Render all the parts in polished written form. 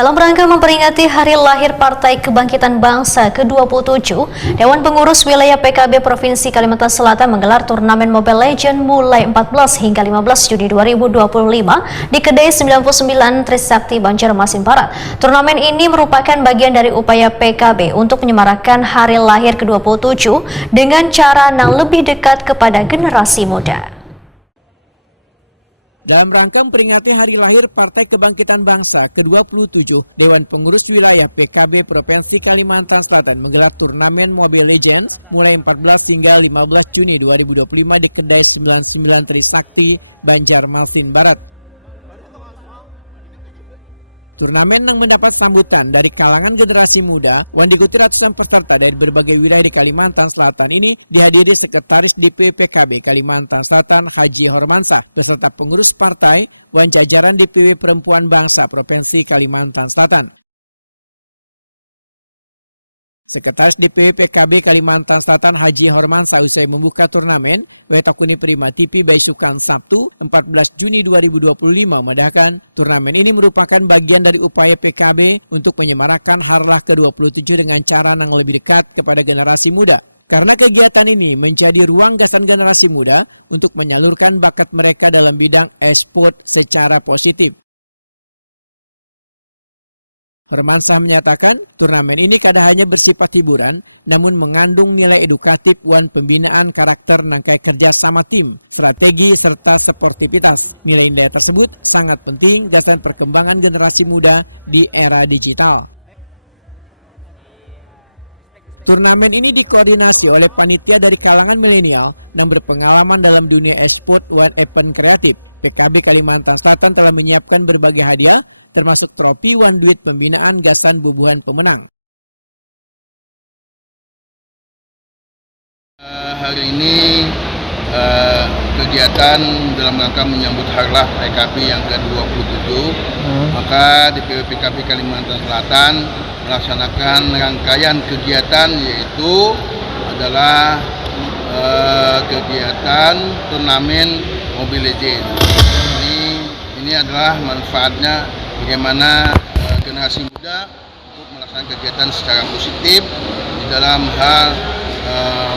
Dalam rangka memperingati hari lahir Partai Kebangkitan Bangsa ke-27, Dewan Pengurus Wilayah PKB Provinsi Kalimantan Selatan menggelar turnamen Mobile Legends mulai 14 hingga 15 Juni 2025 di Kedai 99 Trisakti Banjarmasin Barat. Turnamen ini merupakan bagian dari upaya PKB untuk menyemarakan hari lahir ke-27 dengan cara yang lebih dekat kepada generasi muda. Dalam rangka memperingati hari lahir Partai Kebangkitan Bangsa ke-27, Dewan Pengurus Wilayah PKB Provinsi Kalimantan Selatan menggelar turnamen Mobile Legends mulai 14 hingga 15 Juni 2025 di Kedai 99 Trisakti, Banjarmasin Barat. Turnamen yang mendapat sambutan dari kalangan generasi muda, yang diikuti ratusan peserta dari berbagai wilayah di Kalimantan Selatan ini dihadiri Sekretaris DPW PKB Kalimantan Selatan Haji Hormansah, beserta pengurus partai, wan jajaran DPW Perempuan Bangsa Provinsi Kalimantan Selatan. Sekretaris DPW PKB Kalimantan Selatan Haji Hormansah usai membuka turnamen Wetakuni Prima TV Baisukan Sabtu 14 Juni 2025 memedahkan turnamen ini merupakan bagian dari upaya PKB untuk menyemarakan harlah ke-27 dengan cara yang lebih dekat kepada generasi muda. Karena kegiatan ini menjadi ruang gasan generasi muda untuk menyalurkan bakat mereka dalam bidang e-sport secara positif. Hormansah menyatakan turnamen ini kada hanya bersifat hiburan, namun mengandung nilai edukatif wan pembinaan karakter nangkai kerja sama tim, strategi serta sportivitas. Nilai-nilai tersebut sangat penting gasan perkembangan generasi muda di era digital. Turnamen ini dikoordinasi oleh panitia dari kalangan milenial yang berpengalaman dalam dunia e-sport wan event kreatif. PKB Kalimantan Selatan telah menyiapkan berbagai hadiah, termasuk trofi wan duit pembinaan gasan bubuhan pemenang. Hari ini kegiatan dalam rangka menyambut harlah PKB yang ke-27, maka DPW PKB Kalimantan Selatan melaksanakan rangkaian kegiatan, yaitu adalah kegiatan turnamen Mobile Legends. Ini adalah manfaatnya bagaimana generasi muda untuk melaksanakan kegiatan secara positif di dalam hal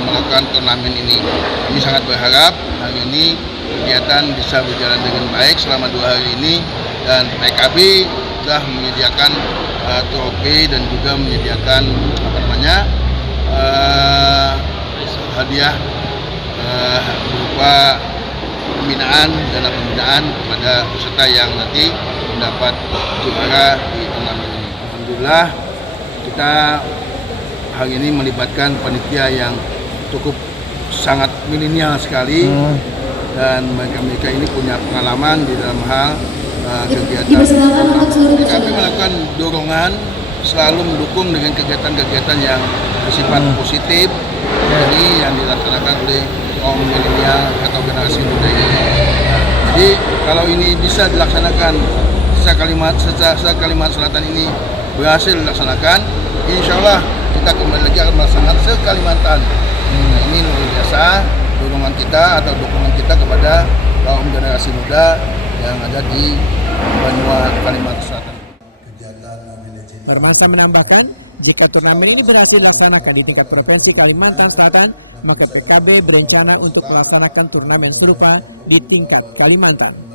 melakukan turnamen ini. Kami sangat berharap hari ini kegiatan bisa berjalan dengan baik selama 2 hari ini, dan PKB sudah menyediakan trofi dan juga menyediakan hadiah berupa dana pembinaan kepada peserta yang nanti mendapat juara di turnamen ini. Alhamdulillah kita hari ini melibatkan panitia yang cukup sangat milenial sekali, dan mereka ini punya pengalaman di dalam hal kegiatan. Kami melakukan dorongan selalu mendukung dengan kegiatan-kegiatan yang bersifat positif, jadi yang dilaksanakan oleh kaum milenial atau generasi muda. Jadi kalau ini bisa dilaksanakan secara Kalimantan Selatan ini berhasil dilaksanakan, insya Allah kita kembali lagi akan melaksanakan se-Kalimantan. Ini luar biasa dorongan kita atau dukungan kita kepada kaum generasi muda yang ada di benua Kalimantan Selatan. Hormansah menambahkan, jika turnamen ini berhasil dilaksanakan di tingkat Provinsi Kalimantan Selatan, maka PKB berencana untuk melaksanakan turnamen serupa di tingkat Kalimantan.